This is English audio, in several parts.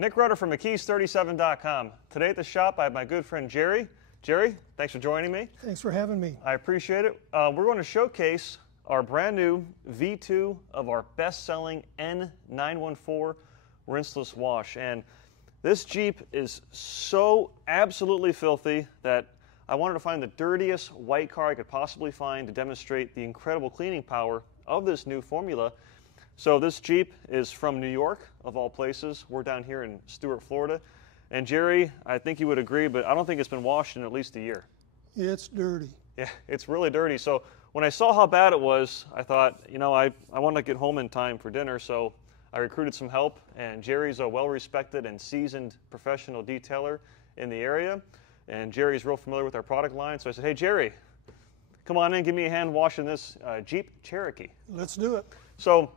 Nick Rudder from McKees37.com. Today at the shop, I have my good friend Jerry. Jerry, thanks for joining me. Thanks for having me. I appreciate it. We're going to showcase our brand new V2 of our best-selling N-914 rinseless wash. And this Jeep is so absolutely filthy that I wanted to find the dirtiest white car I could possibly find to demonstrate the incredible cleaning power of this new formula. So this Jeep is from New York, of all places. We're down here in Stuart, Florida. And Jerry, I think you would agree, but I don't think it's been washed in at least a year. It's dirty. Yeah, it's really dirty. So when I saw how bad it was, I thought, you know, I want to get home in time for dinner, so I recruited some help, and Jerry's a well-respected and seasoned professional detailer in the area, and Jerry's real familiar with our product line, so I said, hey, Jerry, come on in, give me a hand washing this Jeep Cherokee. Let's do it. So,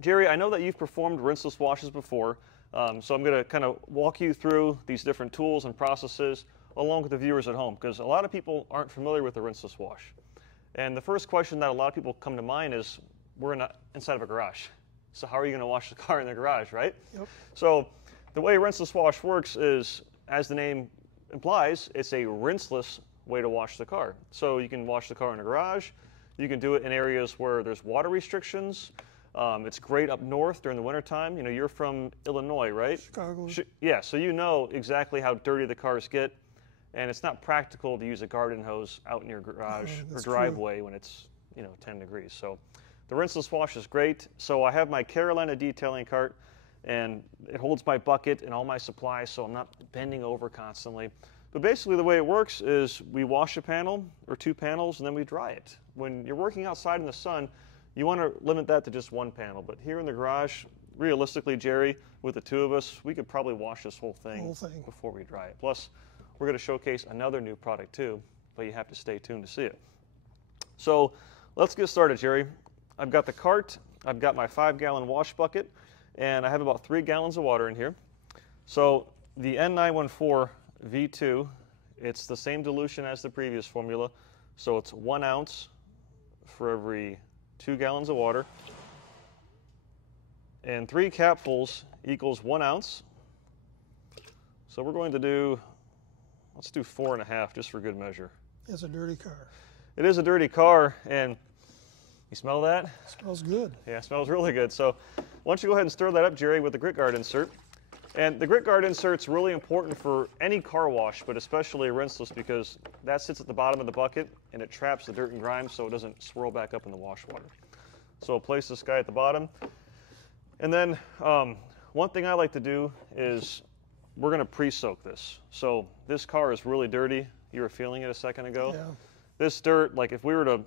Jerry, I know that you've performed rinseless washes before, so I'm going to kind of walk you through these different tools and processes along with the viewers at home, because a lot of people aren't familiar with the rinseless wash. And the first question that a lot of people come to mind is, we're inside of a garage. So how are you going to wash the car in the garage, right? Yep. So the way rinseless wash works is, as the name implies, it's a rinseless way to wash the car. So you can wash the car in a garage. You can do it in areas where there's water restrictions. It's great up north during the wintertime. You know, you're from Illinois, right? Chicago. Yeah, so you know exactly how dirty the cars get. And it's not practical to use a garden hose out in your garage or driveway when it's, you know, 10 degrees. So the rinseless wash is great. So I have my Carolina detailing cart, and it holds my bucket and all my supplies, so I'm not bending over constantly. But basically the way it works is we wash a panel or two panels, and then we dry it. When you're working outside in the sun, you want to limit that to just one panel. But here in the garage, realistically, Jerry, with the two of us, we could probably wash this whole thing before we dry it. Plus, we're going to showcase another new product too, but you have to stay tuned to see it. So let's get started, Jerry. I've got the cart, I've got my 5-gallon wash bucket, and I have about 3 gallons of water in here. So the N914 V2, it's the same dilution as the previous formula, so it's 1 ounce for every 2 gallons of water, and 3 capfuls equals 1 ounce. So we're going to do, let's do 4.5 just for good measure. It's a dirty car. It is a dirty car, and you smell that? It smells good. Yeah, it smells really good. So why don't you go ahead and stir that up, Jerry, with the grit guard insert. And the grit guard insert's really important for any car wash, but especially a rinseless, because that sits at the bottom of the bucket and it traps the dirt and grime so it doesn't swirl back up in the wash water. So I'll place this guy at the bottom. And then one thing I like to do is we're going to pre-soak this. So this car is really dirty. You were feeling it a second ago. Yeah. This dirt, like if we were to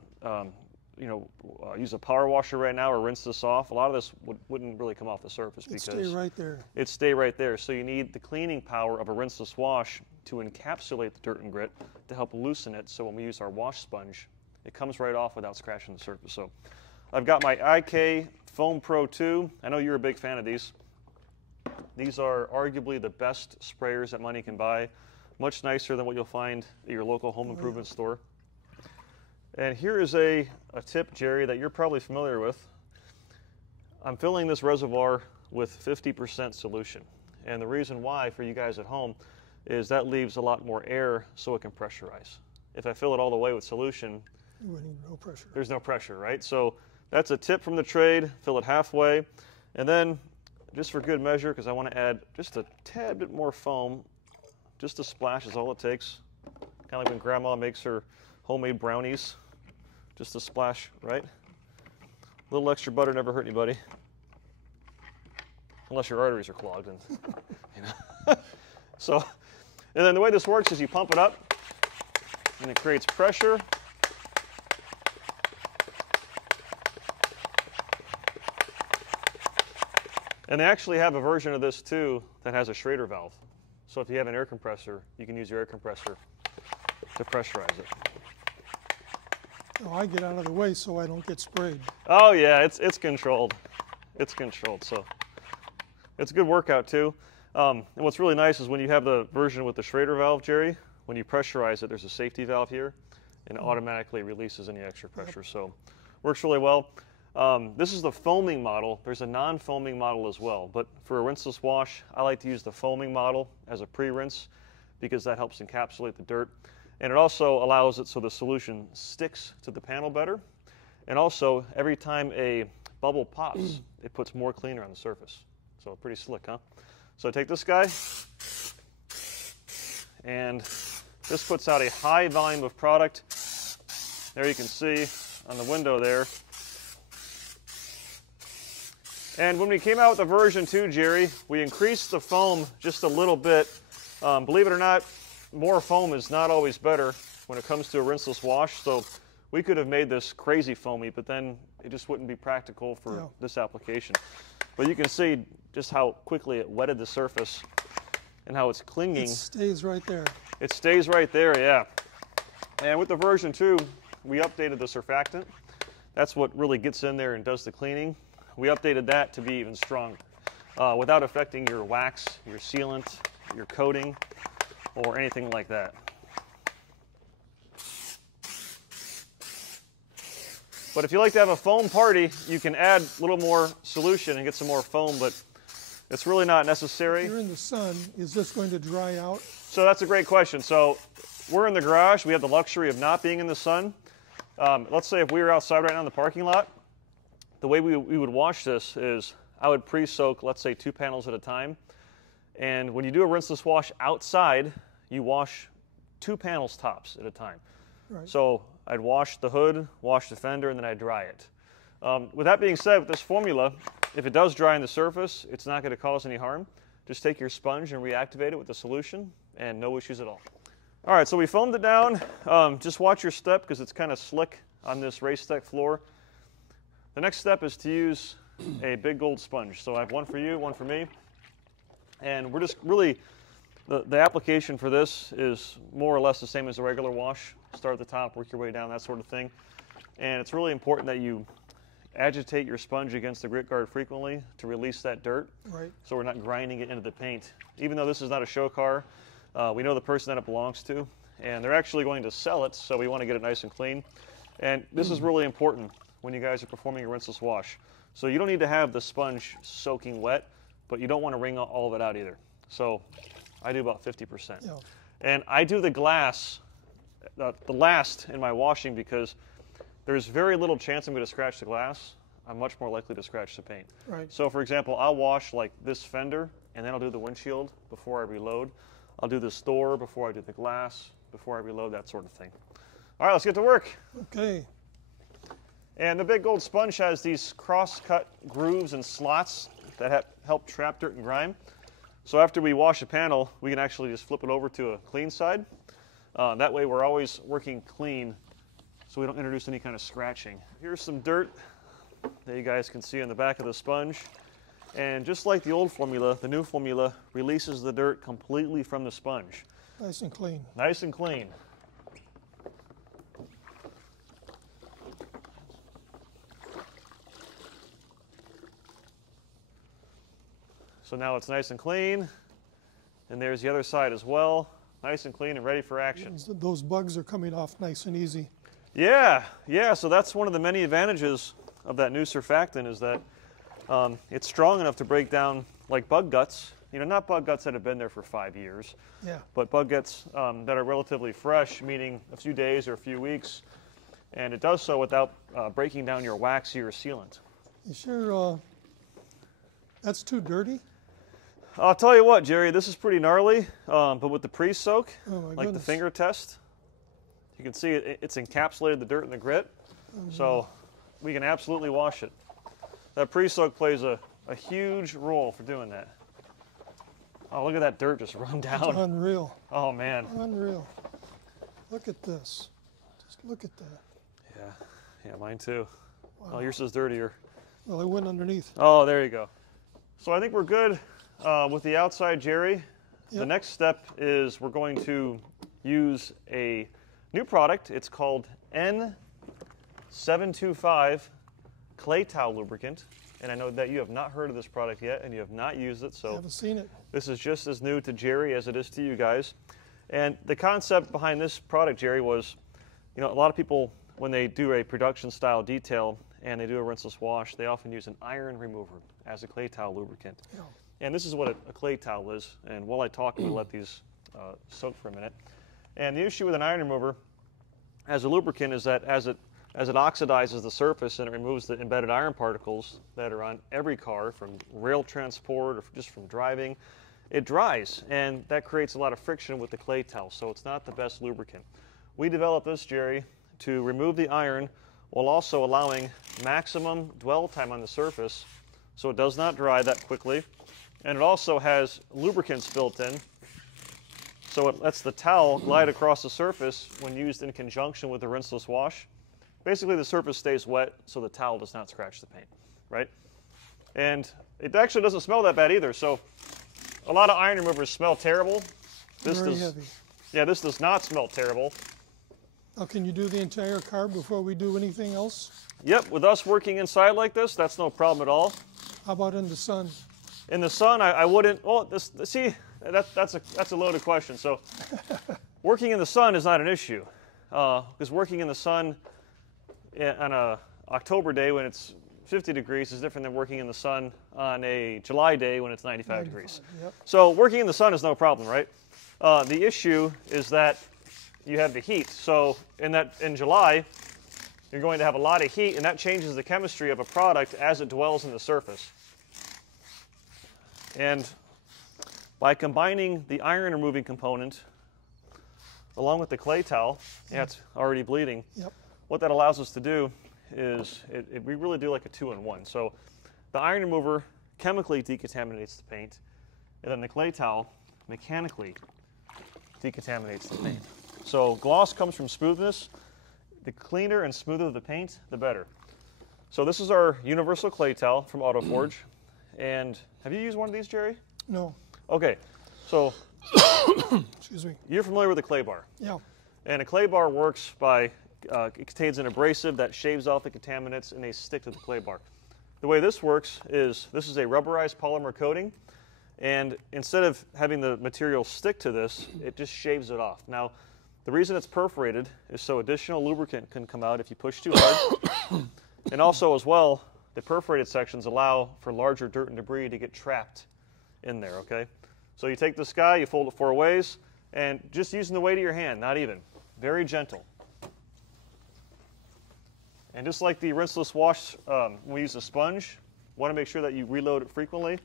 use a power washer right now or rinse this off, a lot of this wouldn't really come off the surface because it'd stay right there. It'd stay right there. So you need the cleaning power of a rinseless wash to encapsulate the dirt and grit to help loosen it, so when we use our wash sponge, it comes right off without scratching the surface. So I've got my IK Foam Pro 2. I know you're a big fan of these. These are arguably the best sprayers that money can buy, much nicer than what you'll find at your local home improvement store. And here is a tip, Jerry, that you're probably familiar with. I'm filling this reservoir with 50% solution. And the reason why, for you guys at home, is that leaves a lot more air so it can pressurize. If I fill it all the way with solution, no pressure. There's no pressure, right? So that's a tip from the trade. Fill it halfway. And then, just for good measure, because I want to add just a tad bit more foam, just a splash is all it takes. Kind of like when Grandma makes her homemade brownies. Just a splash, right? A little extra butter never hurt anybody. Unless your arteries are clogged. And, you know. So, and then the way this works is you pump it up, and it creates pressure. And they actually have a version of this too that has a Schrader valve. So if you have an air compressor, you can use your air compressor to pressurize it. Oh, I get out of the way so I don't get sprayed. Oh yeah, it's controlled. It's controlled, so it's a good workout too. And what's really nice is when you have the version with the Schrader valve, Jerry, when you pressurize it, there's a safety valve here, and it automatically releases any extra pressure. So works really well. This is the foaming model. There's a non-foaming model as well, but for a rinseless wash, I like to use the foaming model as a pre-rinse because that helps encapsulate the dirt. And it also allows it so the solution sticks to the panel better. And also, every time a bubble pops, it puts more cleaner on the surface. So pretty slick, huh? So take this guy, and this puts out a high volume of product. There you can see on the window there. And when we came out with the version 2, Jerry, we increased the foam just a little bit. Believe it or not, more foam is not always better when it comes to a rinseless wash. So we could have made this crazy foamy, but then it just wouldn't be practical for this application. But you can see just how quickly it wetted the surface and how it's clinging. It stays right there. It stays right there, yeah. And with the version 2, we updated the surfactant. That's what really gets in there and does the cleaning. We updated that to be even stronger without affecting your wax, your sealant, your coating, or anything like that. But if you like to have a foam party, you can add a little more solution and get some more foam, but it's really not necessary. If you're in the sun, is this going to dry out? So that's a great question. So we're in the garage. We have the luxury of not being in the sun. Let's say if we were outside right now in the parking lot, the way we would wash this is I would pre-soak, let's say, 2 panels at a time. And when you do a rinseless wash outside, you wash 2 panels tops at a time. Right. So I'd wash the hood, wash the fender, and then I'd dry it. With that being said, with this formula, if it does dry on the surface, it's not going to cause any harm. Just take your sponge and reactivate it with the solution, and no issues at all. All right, so we foamed it down. Just watch your step because it's kind of slick on this race deck floor. The next step is to use a big gold sponge. So I have one for you, one for me. And we're just really, the application for this is more or less the same as a regular wash. Start at the top, work your way down, that sort of thing. And it's really important that you agitate your sponge against the grit guard frequently to release that dirt. Right. So we're not grinding it into the paint. Even though this is not a show car, we know the person that it belongs to, and they're actually going to sell it, so we want to get it nice and clean. And this is really important when you guys are performing a rinseless wash. So you don't need to have the sponge soaking wet, but you don't want to wring all of it out either. So I do about 50%. Yeah. And I do the glass the last in my washing because there's very little chance I'm going to scratch the glass. I'm much more likely to scratch the paint. Right. So for example, I'll wash like this fender, and then I'll do the windshield before I reload. I'll do this door before I do the glass, before I reload, that sort of thing. All right, let's get to work. Okay. And the big gold sponge has these cross-cut grooves and slots that help trap dirt and grime. So after we wash a panel, we can actually just flip it over to a clean side. That way we're always working clean so we don't introduce any kind of scratching. Here's some dirt that you guys can see on the back of the sponge. And just like the old formula, the new formula releases the dirt completely from the sponge. Nice and clean. Nice and clean. So now it's nice and clean, and there's the other side as well. Nice and clean and ready for action. Those bugs are coming off nice and easy. Yeah, so that's one of the many advantages of that new surfactant is that it's strong enough to break down like bug guts. You know, not bug guts that have been there for 5 years, but bug guts that are relatively fresh, meaning a few days or a few weeks, and it does so without breaking down your waxy or sealant. You sure that's too dirty? I'll tell you what, Jerry, this is pretty gnarly, but with the pre-soak, like the finger test, you can see it's encapsulated the dirt and the grit, so we can absolutely wash it. That pre-soak plays a huge role for doing that. Oh, look at that dirt just run down. It's unreal. Oh, man. Unreal. Look at this. Just look at that. Yeah, mine too. Wow. Oh, yours is dirtier. Well, it went underneath. Oh, there you go. So I think we're good with the outside, Jerry. Yep. The next step is we're going to use a new product. It's called N-725 Clay Towel Lubricant. And I know that you have not heard of this product yet and you have not used it. So I haven't seen it. This is just as new to Jerry as it is to you guys. And the concept behind this product, Jerry, was, you know, a lot of people, when they do a production style detail and they do a rinseless wash, they often use an iron remover as a clay towel lubricant. Yeah. And this is what a clay towel is. And while I talk, I'm going to let these soak for a minute. And the issue with an iron remover as a lubricant is that as it oxidizes the surface and it removes the embedded iron particles that are on every car from rail transport or just from driving, it dries, and that creates a lot of friction with the clay towel, so it's not the best lubricant. We developed this, Jerry, to remove the iron while also allowing maximum dwell time on the surface so it does not dry that quickly. And it also has lubricants built in, so it lets the towel glide across the surface when used in conjunction with the rinseless wash. Basically, the surface stays wet so the towel does not scratch the paint, right? And it actually doesn't smell that bad either. So a lot of iron removers smell terrible. Very heavy. Yeah, this does not smell terrible. Now, can you do the entire car before we do anything else? Yep, with us working inside like this, that's no problem at all. How about in the sun? In the sun, I wouldn't. Well, see, that's a loaded question. So, working in the sun is not an issue, because working in the sun on a October day when it's 50 degrees is different than working in the sun on a July day when it's 95 degrees. Yep. So, working in the sun is no problem, right? The issue is that you have the heat. So, in July, you're going to have a lot of heat, and that changes the chemistry of a product as it dwells in the surface. And by combining the iron removing component along with the clay towel, yeah, it's already bleeding. Yep. What that allows us to do is we really do like a 2-in-1. So the iron remover chemically decontaminates the paint, and then the clay towel mechanically decontaminates the paint. So gloss comes from smoothness. The cleaner and smoother the paint, the better. So this is our universal clay towel from AutoForge. And have you used one of these, Jerry? No. Okay, so Excuse me. You're familiar with a clay bar. Yeah. And a clay bar works by, it contains an abrasive that shaves off the contaminants and they stick to the clay bar. The way this works is this is a rubberized polymer coating, and instead of having the material stick to this, it just shaves it off. Now, the reason it's perforated is so additional lubricant can come out if you push too hard. And also as well, the perforated sections allow for larger dirt and debris to get trapped in there, okay? So you take this guy, you fold it 4 ways, and just using the weight of your hand, not even, very gentle. And just like the rinseless wash, we use a sponge, want to make sure that you reload it frequently.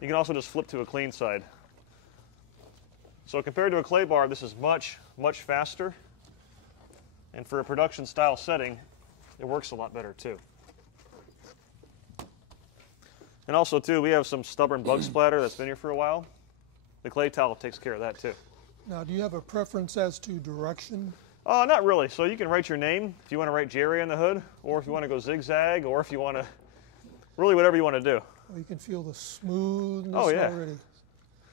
You can also just flip to a clean side. So compared to a clay bar, this is much, much faster. And for a production style setting, it works a lot better too. And also too, we have some stubborn bug splatter that's been here for a while. The clay towel takes care of that too. Now, do you have a preference as to direction? Not really. So you can write your name if you want to write Jerry on the hood, or if you want to go zigzag, or if you want to, really whatever you want to do. Oh, you can feel the smoothness yeah. already.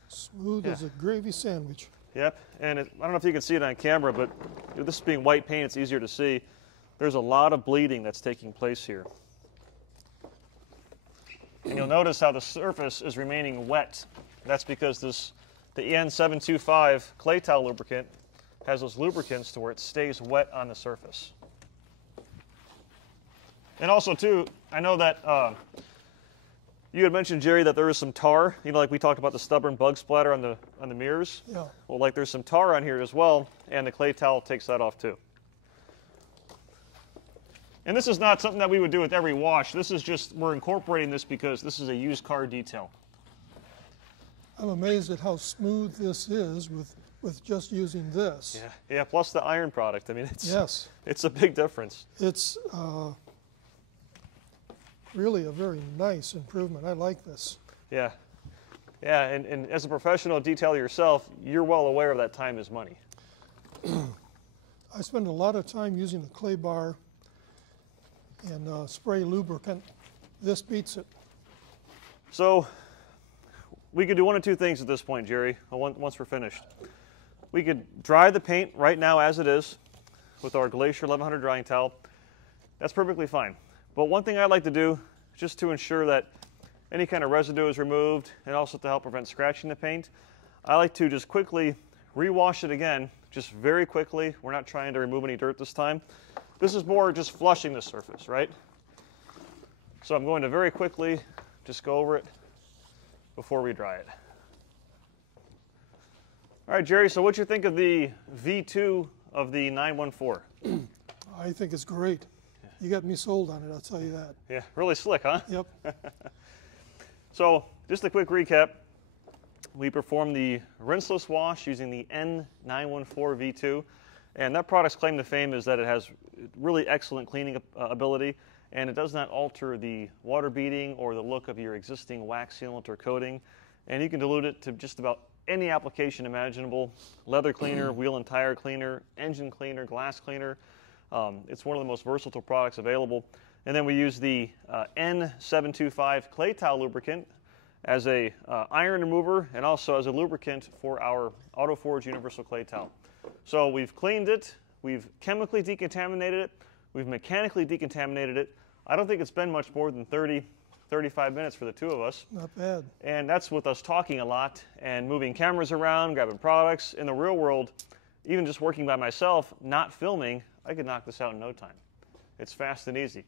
Smooth as a gravy sandwich. Yep, and I don't know if you can see it on camera, but this being white paint, it's easier to see. There's a lot of bleeding that's taking place here. And you'll notice how the surface is remaining wet. That's because the N-725 Clay Towel Lubricant has those lubricants to where it stays wet on the surface. And also too, I know that you had mentioned, Jerry, that there is some tar. You know, like we talked about the stubborn bug splatter on the mirrors. Yeah. Well, like there's some tar on here as well, and the clay towel takes that off too. And this is not something that we would do with every wash. This is just, we're incorporating this because this is a used car detail. I'm amazed at how smooth this is with just using this. Yeah, plus the iron product. I mean, it's a big difference. It's really a very nice improvement. I like this. Yeah, and as a professional detailer yourself, you're well aware of that time is money. I spend a lot of time using the clay bar and spray lubricant. This beats it. So we could do one of two things at this point, Jerry, once we're finished. We could dry the paint right now as it is with our Glacier 1100 drying towel. That's perfectly fine. But one thing I'd like to do, just to ensure that any kind of residue is removed and also to help prevent scratching the paint, I like to just quickly rewash it again, just very quickly. We're not trying to remove any dirt this time. This is more just flushing the surface, right? So I'm going to very quickly just go over it before we dry it. All right, Jerry, so what do you think of the V2 of the 914? I think it's great. You got me sold on it, I'll tell you that. Yeah, really slick, huh? Yep. So just a quick recap. We performed the rinseless wash using the N-914 V2, and that product's claim to fame is that it has really excellent cleaning ability, and it does not alter the water beading or the look of your existing wax sealant or coating, and you can dilute it to just about any application imaginable: leather cleaner, wheel and tire cleaner, engine cleaner, glass cleaner. It's one of the most versatile products available. And then we use the N-725 Clay Towel Lubricant as a iron remover and also as a lubricant for our AutoForge Universal Clay Towel. So we've cleaned it, we've chemically decontaminated it, we've mechanically decontaminated it. I don't think it's been much more than 35 minutes for the two of us. Not bad. And that's with us talking a lot and moving cameras around, grabbing products. In the real world, even just working by myself, not filming, I could knock this out in no time. It's fast and easy.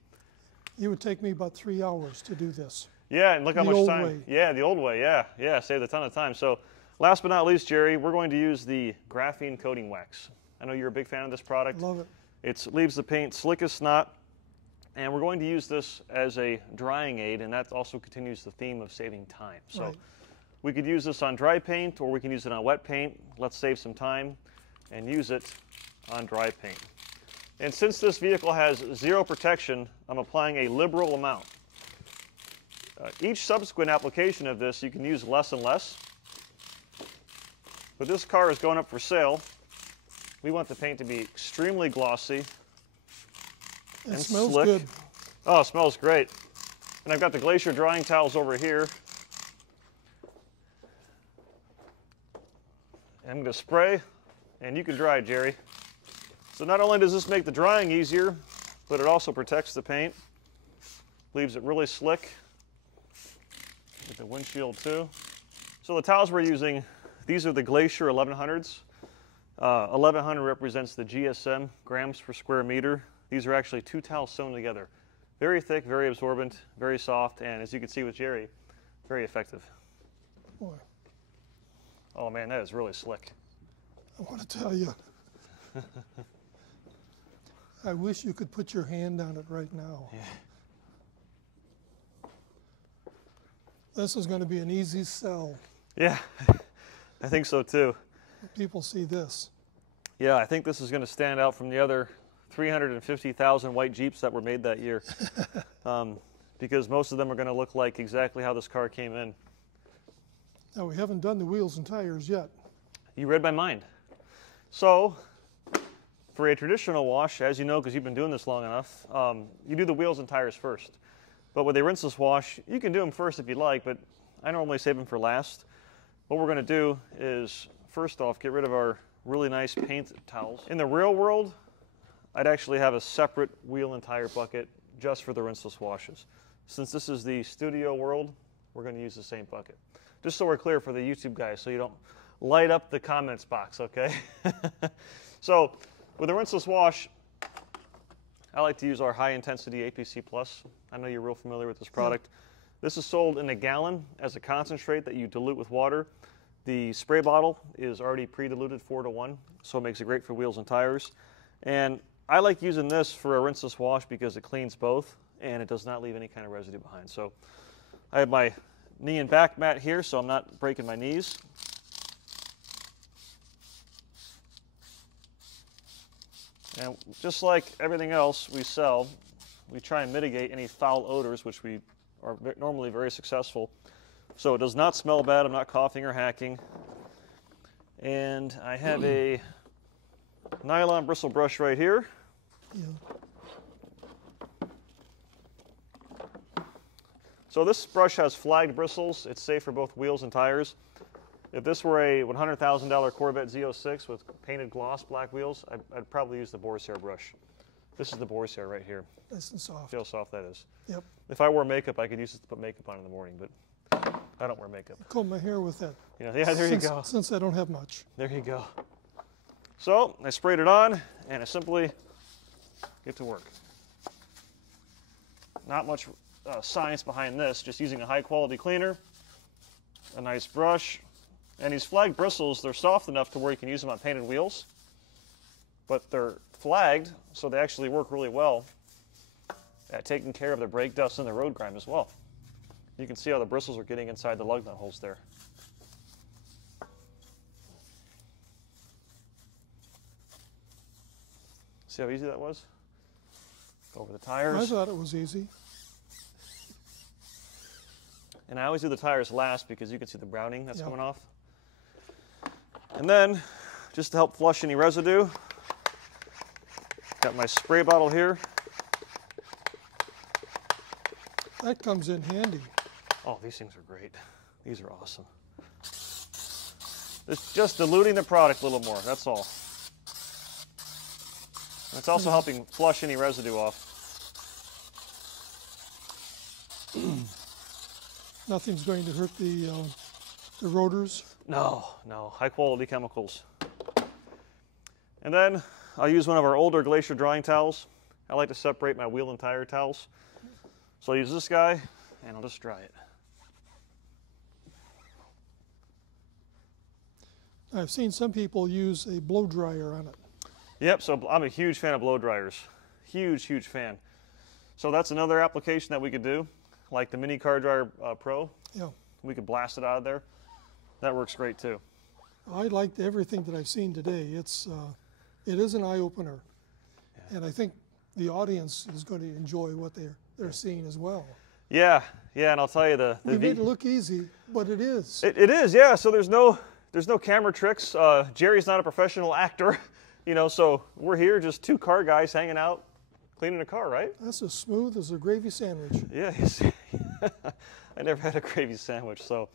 It would take me about 3 hours to do this. Yeah, and look how The much old time. way. Yeah, the old way, yeah, saved a ton of time. So last but not least, Jerry, we're going to use the graphene coating wax. I know you're a big fan of this product. Love it. It leaves the paint slick as snot, and we're going to use this as a drying aid, and that also continues the theme of saving time. So Right. we could use this on dry paint, or we can use it on wet paint. Let's save some time and use it on dry paint. And since this vehicle has zero protection, I'm applying a liberal amount. Each subsequent application of this, you can use less and less. But this car is going up for sale. We want the paint to be extremely glossy It and smells slick. good. Oh, it smells great. And I've got the Glacier drying towels over here. And I'm going to spray, and you can dry, Jerry. So not only does this make the drying easier, but it also protects the paint, leaves it really slick. Get the windshield too. So the towels we're using, these are the Glacier 1100s. 1100 represents the GSM, grams per square meter. These are actually two towels sewn together. Very thick, very absorbent, very soft, and as you can see with Jerry, very effective. Boy, Oh man, that is really slick. I want to tell you, I wish you could put your hand on it right now. Yeah. This is going to be an easy sell Yeah, I think so too. when people see this. Yeah, I think this is going to stand out from the other 350,000 white Jeeps that were made that year, because most of them are going to look like exactly how this car came in. Now, we haven't done the wheels and tires yet. You read my mind. So, for a traditional wash, as you know, because you've been doing this long enough, you do the wheels and tires first. But with a rinseless wash, you can do them first if you like, but I normally save them for last. What we're going to do is, first off, get rid of our really nice paint towels. In the real world, I'd actually have a separate wheel and tire bucket just for the rinseless washes. Since this is the studio world, we're going to use the same bucket. Just so we're clear for the YouTube guys, so you don't light up the comments box, okay? So, with a rinseless wash, I like to use our high-intensity APC Plus. I know you're real familiar with this product. This is sold in a gallon as a concentrate that you dilute with water. The spray bottle is already pre-diluted 4:1, so it makes it great for wheels and tires. And I like using this for a rinseless wash because it cleans both and it does not leave any kind of residue behind. So I have my knee and back mat here, so I'm not breaking my knees. And just like everything else we sell, we try and mitigate any foul odors, which we are normally very successful. So it does not smell bad. I'm not coughing or hacking. And I have a nylon bristle brush right here. Yeah. So this brush has flagged bristles. It's safe for both wheels and tires. If this were a $100,000 Corvette Z06 with painted gloss black wheels, I'd probably use the boar's hair brush. This is the boar's hair right here. Nice and soft. See how soft that is. Yep. If I wore makeup, I could use it to put makeup on in the morning, but I don't wear makeup. Comb my hair with that. Yeah, there you go. Since I don't have much. There you go. So I sprayed it on, and I simply get to work. Not much science behind this. Just using a high quality cleaner, a nice brush, and these flagged bristles, they're soft enough to where you can use them on painted wheels, but they're flagged, so they actually work really well at taking care of the brake dust and the road grime as well. You can see how the bristles are getting inside the lug nut holes there. See how easy that was? Go over the tires. I thought it was easy. And I always do the tires last because you can see the browning that's coming off. And then, just to help flush any residue, got my spray bottle here. That comes in handy. Oh, these things are great. These are awesome. It's just diluting the product a little more, that's all. It's also helping flush any residue off. Nothing's going to hurt the rotors. No, no, high quality chemicals. And then I'll use one of our older Glacier drying towels. I like to separate my wheel and tire towels. So I'll use this guy and I'll just dry it. I've seen some people use a blow dryer on it. Yep, so I'm a huge fan of blow dryers. Huge, huge fan. So that's another application that we could do, like the Mini Car Dryer Pro. Yeah. We could blast it out of there. That works great too. I liked everything that I've seen today. It is an eye-opener. Yeah. And I think the audience is going to enjoy what they're seeing as well. Yeah, yeah, and I'll tell you we made it look easy, but it is. It is, yeah. So there's no camera tricks. Jerry's not a professional actor, you know. So we're here, just two car guys hanging out, cleaning a car, right? That's as smooth as a gravy sandwich. Yeah, I never had a gravy sandwich. So,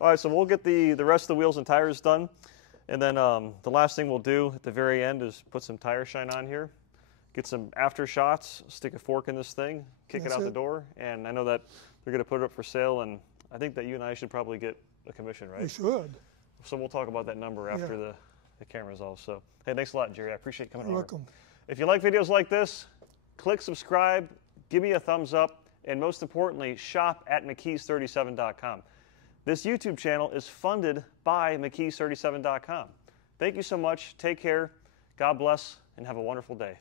all right, so we'll get the rest of the wheels and tires done, and then the last thing we'll do at the very end is put some tire shine on here. Get some after shots, stick a fork in this thing, kick it out the door, and I know that they're going to put it up for sale, and I think that you and I should probably get a commission, right? We should. So we'll talk about that number after the camera's off. So, hey, thanks a lot, Jerry. I appreciate you coming over. You're welcome. If you like videos like this, click subscribe, give me a thumbs up, and most importantly, shop at McKees37.com. This YouTube channel is funded by McKees37.com. Thank you so much. Take care. God bless, and have a wonderful day.